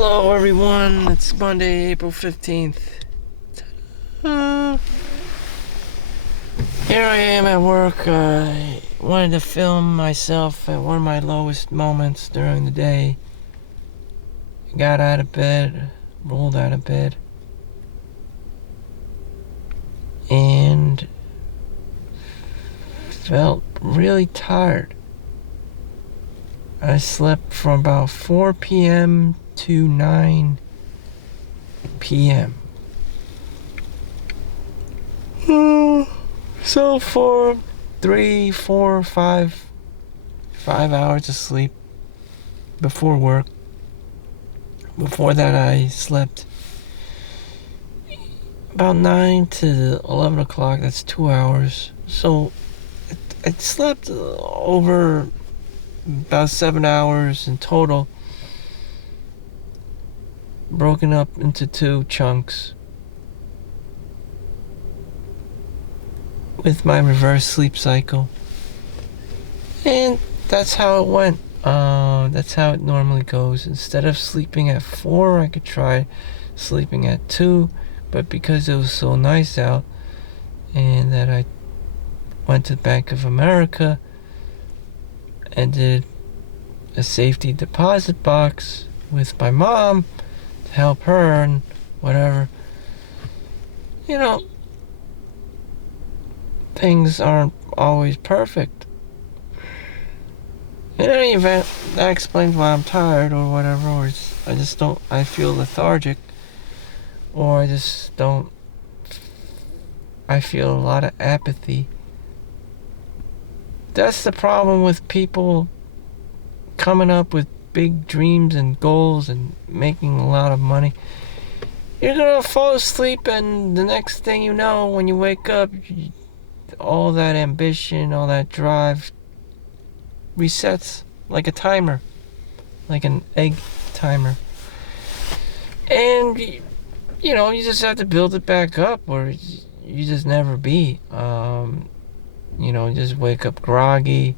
Hello everyone, it's Monday, April 15th. Here I am at work. I wanted to film myself at one of my lowest moments during the day. Got out of bed, rolled out of bed, and felt really tired. I slept from about 4 p.m. to 9 p.m. So for 3, 4, 5 hours of sleep before work. Before that I slept about 9 to 11 o'clock. That's 2 hours. So I slept over about 7 hours in total, broken up into 2 chunks with my reverse sleep cycle. And that's how it went. That's how it normally goes. Instead of sleeping at 4, I could try sleeping at 2, but because it was so nice out and that I went to Bank of America and did a safety deposit box with my mom to help her and whatever. You know, things aren't always perfect. In any event, that explains why I'm tired or whatever, or I feel lethargic, or I feel a lot of apathy. That's the problem with people coming up with big dreams and goals and making a lot of money. You're gonna fall asleep, and the next thing you know, when you wake up, all that ambition, all that drive resets like a timer, like an egg timer. And you just have to build it back up, or you just never be. You just wake up groggy.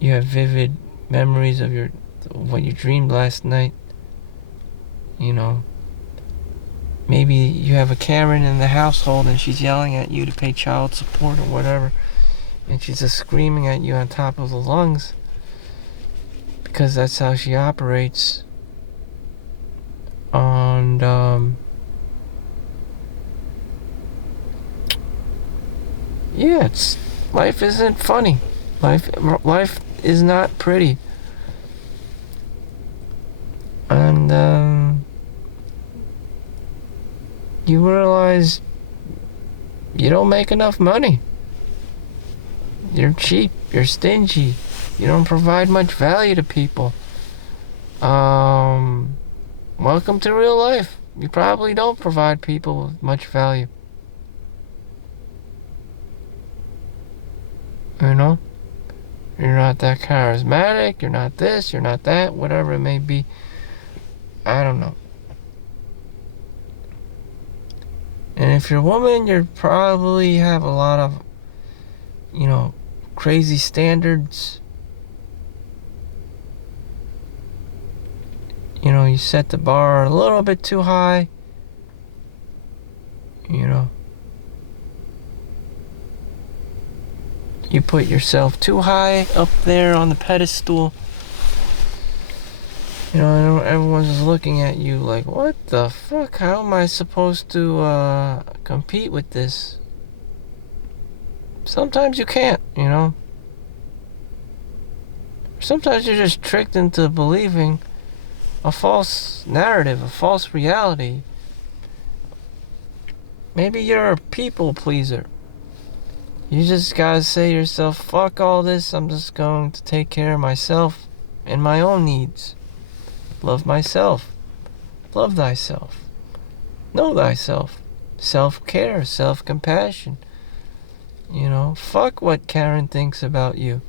You have vivid memories of what you dreamed last night. Maybe you have a Karen in the household and she's yelling at you to pay child support or whatever, and she's just screaming at you on top of the lungs because that's how she operates. And life isn't funny. Life is not pretty. And you realize you don't make enough money. You're cheap, you're stingy, you don't provide much value to people. Welcome to real life. You probably don't provide people with much value. You're not that charismatic, you're not this, you're not that, whatever it may be. I don't know. And if you're a woman, you probably have a lot of, crazy standards. You set the bar a little bit too high. You put yourself too high up there on the pedestal. Everyone's just looking at you like, what the fuck? How am I supposed to compete with this? Sometimes you can't, Sometimes you're just tricked into believing a false narrative, a false reality. Maybe you're a people pleaser. You just gotta say to yourself, fuck all this, I'm just going to take care of myself and my own needs. Love myself. Love thyself. Know thyself. Self-care, self-compassion. Fuck what Karen thinks about you.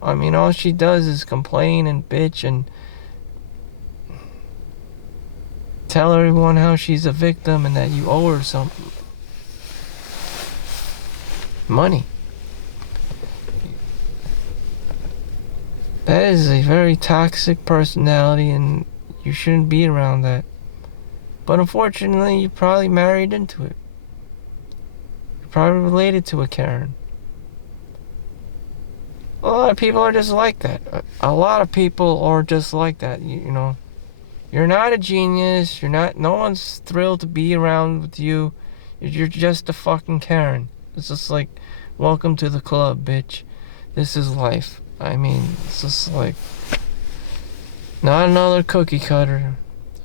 All she does is complain and bitch and tell everyone how she's a victim and that you owe her some money. That is a very toxic personality, and you shouldn't be around that. But unfortunately, you probably married into it. You're probably related to a Karen. A lot of people are just like that. A lot of people are just like that. You know, you're not a genius. You're not. No one's thrilled to be around with you. You're just a fucking Karen. It's just like, welcome to the club, bitch. This is life. I mean, it's just like, not another cookie cutter.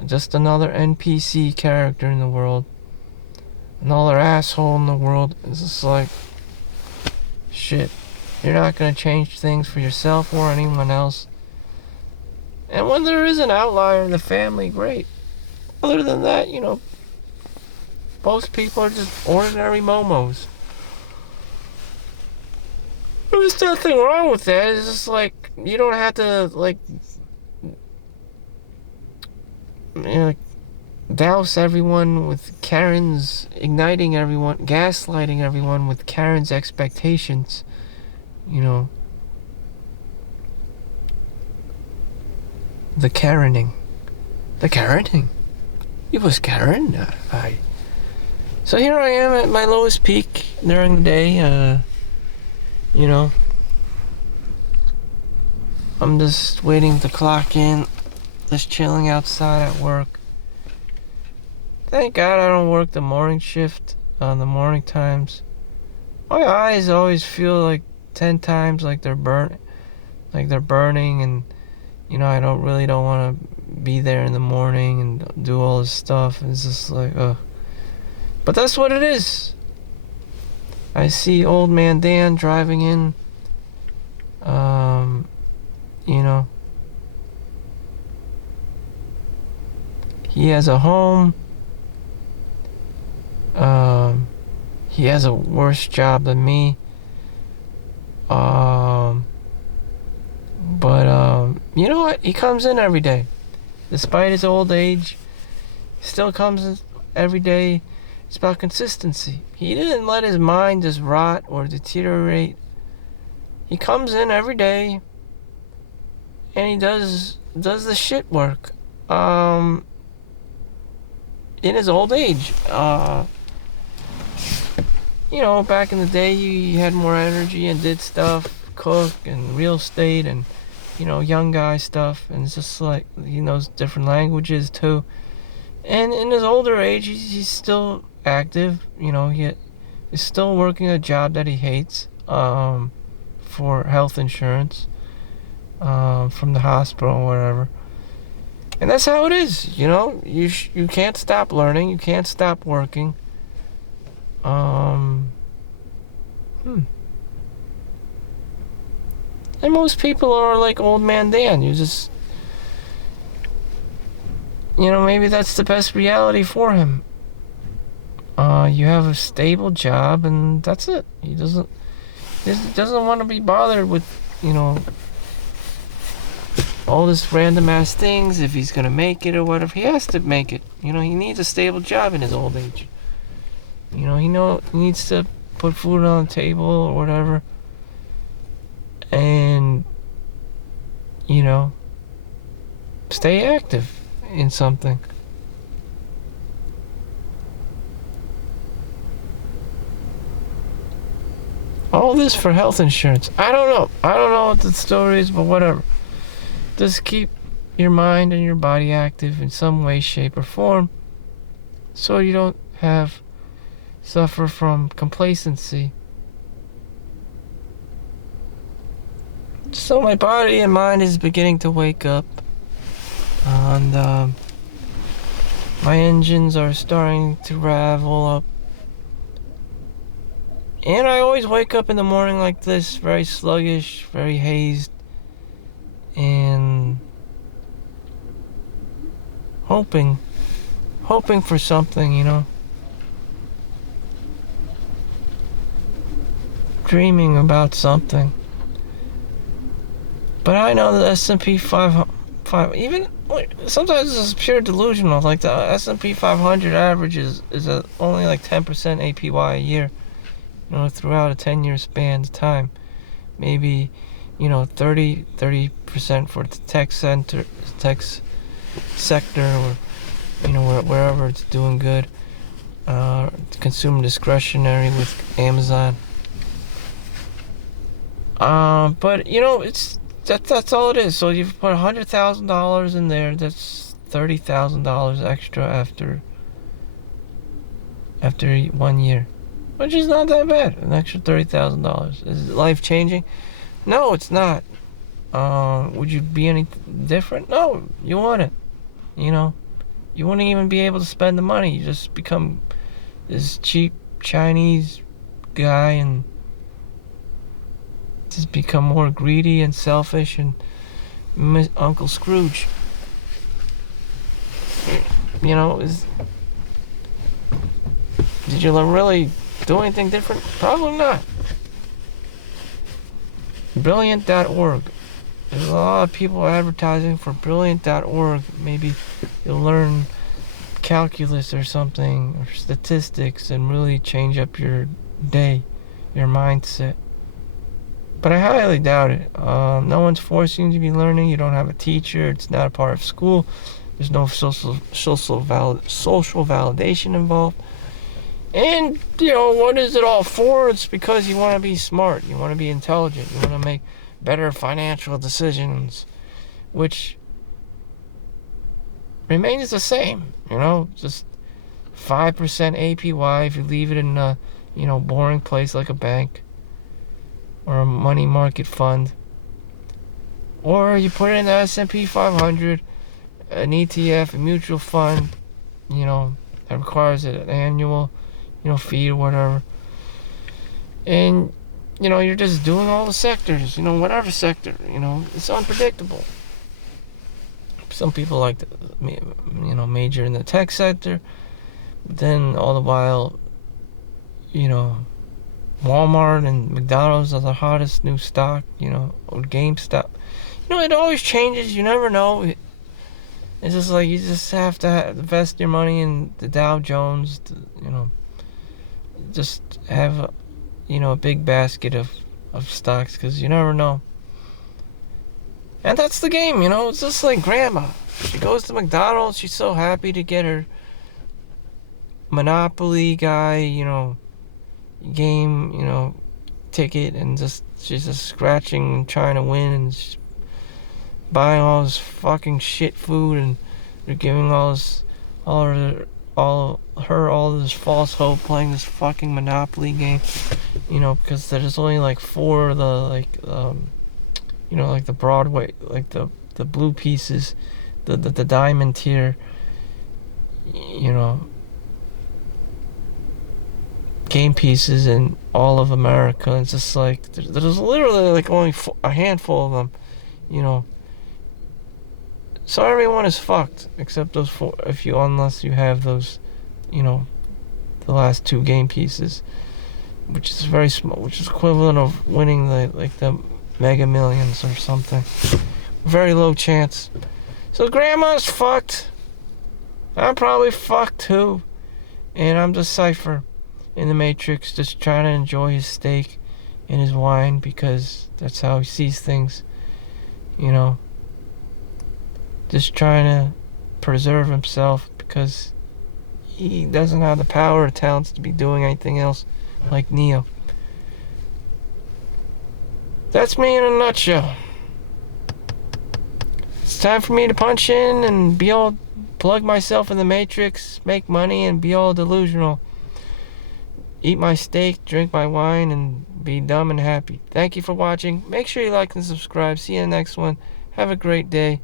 Just another NPC character in the world. Another asshole in the world. It's just like, shit. You're not gonna change things for yourself or anyone else. And when there is an outlier in the family, great. Other than that, you know, most people are just ordinary momos. There's nothing wrong with that. It's just like, you don't have to, like, you know, douse everyone with Karen's, igniting everyone, gaslighting everyone with Karen's expectations. You know, the Karening. The Karening. It was Karen. So here I am at my lowest peak during the day. You know, I'm just waiting to clock in, just chilling outside at work. Thank God I don't work the morning shift on the morning times. My eyes always feel like 10 times like they're burning, and you know, I don't want to be there in the morning and do all this stuff. It's just like, but that's what it is. I see old man Dan driving in. You know, he has a home. He has a worse job than me. But you know what? He comes in every day. Despite his old age, he still comes in every day. It's about consistency. He didn't let his mind just rot or deteriorate. He comes in every day and he does the shit work. In his old age. You know, back in the day, he had more energy and did stuff, cook and real estate and, you know, young guy stuff. And it's just like, he knows different languages too. And in his older age, he's still active. You know, he's still working a job that he hates, for health insurance, from the hospital or whatever. And that's how it is, you know. You can't stop learning. You can't stop working. And most people are like old man Dan. You just, you know, maybe that's the best reality for him. You have a stable job and that's it. He doesn't want to be bothered with, you know, all this random ass things, if he's gonna make it or whatever. He has to make it. You know, he needs a stable job in his old age. You know, he needs to put food on the table or whatever. And, you know, stay active in something. All this for health insurance. I don't know what the story is, but whatever. Just keep your mind and your body active in some way, shape, or form, so you don't suffer from complacency. So my body and mind is beginning to wake up, and my engines are starting to ravel up. And I always wake up in the morning like this, very sluggish, very hazed, and hoping for something, you know. Dreaming about something. But I know the S&P 500, even sometimes it's pure delusional. Like the S&P 500 average is only like 10% APY a year. You know, throughout a 10-year span of time. Maybe 30% for the tech sector, or wherever it's doing good. Consumer discretionary with Amazon. But that's all it is. So you've put $100,000 in there. That's $30,000 extra after 1 year, which is not that bad. An extra $30,000. Is it life changing? No, it's not. Would you be any different? No, you wouldn't. You wouldn't even be able to spend the money. You just become this cheap Chinese guy and just become more greedy and selfish and Uncle Scrooge. Did you really do anything different? Probably not. Brilliant.org. There's a lot of people advertising for Brilliant.org. Maybe you'll learn calculus or something, or statistics, and really change up your day, your mindset. But I highly doubt it. No one's forcing you to be learning. You don't have a teacher. It's not a part of school. There's no social validation involved. And, what is it all for? It's because you want to be smart. You want to be intelligent. You want to make better financial decisions, which remains the same. Just 5% APY if you leave it in a, boring place like a bank or a money market fund. Or you put it in the S&P 500, an ETF, a mutual fund, that requires an annual, fee or whatever. And, you're just doing all the sectors, whatever sector, it's unpredictable. Some people like to, major in the tech sector, but then all the while, Walmart and McDonald's are the hottest new stock, or GameStop. It always changes. You never know. It's just like you just have to invest your money in the Dow Jones, just have, a big basket of stocks, because you never know. And that's the game, It's just like grandma. She goes to McDonald's. She's so happy to get her Monopoly guy, game, ticket, and she's just scratching and trying to win, and she's buying all this fucking shit food, and they're giving all this false hope, playing this fucking Monopoly game, because there's only like 4 of the like the Broadway, like the blue pieces, the diamond tier, game pieces in all of America. It's just like there's literally like only a handful of them, So everyone is fucked except those 4, unless you have those, the last 2 game pieces, which is very small, which is equivalent of winning the Mega Millions or something. Very low chance. So grandma's fucked. I'm probably fucked too, and I'm just Cypher in the Matrix, just trying to enjoy his steak and his wine, because that's how he sees things, just trying to preserve himself, because he doesn't have the power or talents to be doing anything else like Neo. That's me in a nutshell. It's time for me to punch in and plug myself in the Matrix, make money, and be all delusional. Eat my steak, drink my wine, and be dumb and happy. Thank you for watching. Make sure you like and subscribe. See you in the next one. Have a great day.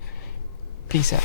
Peace out.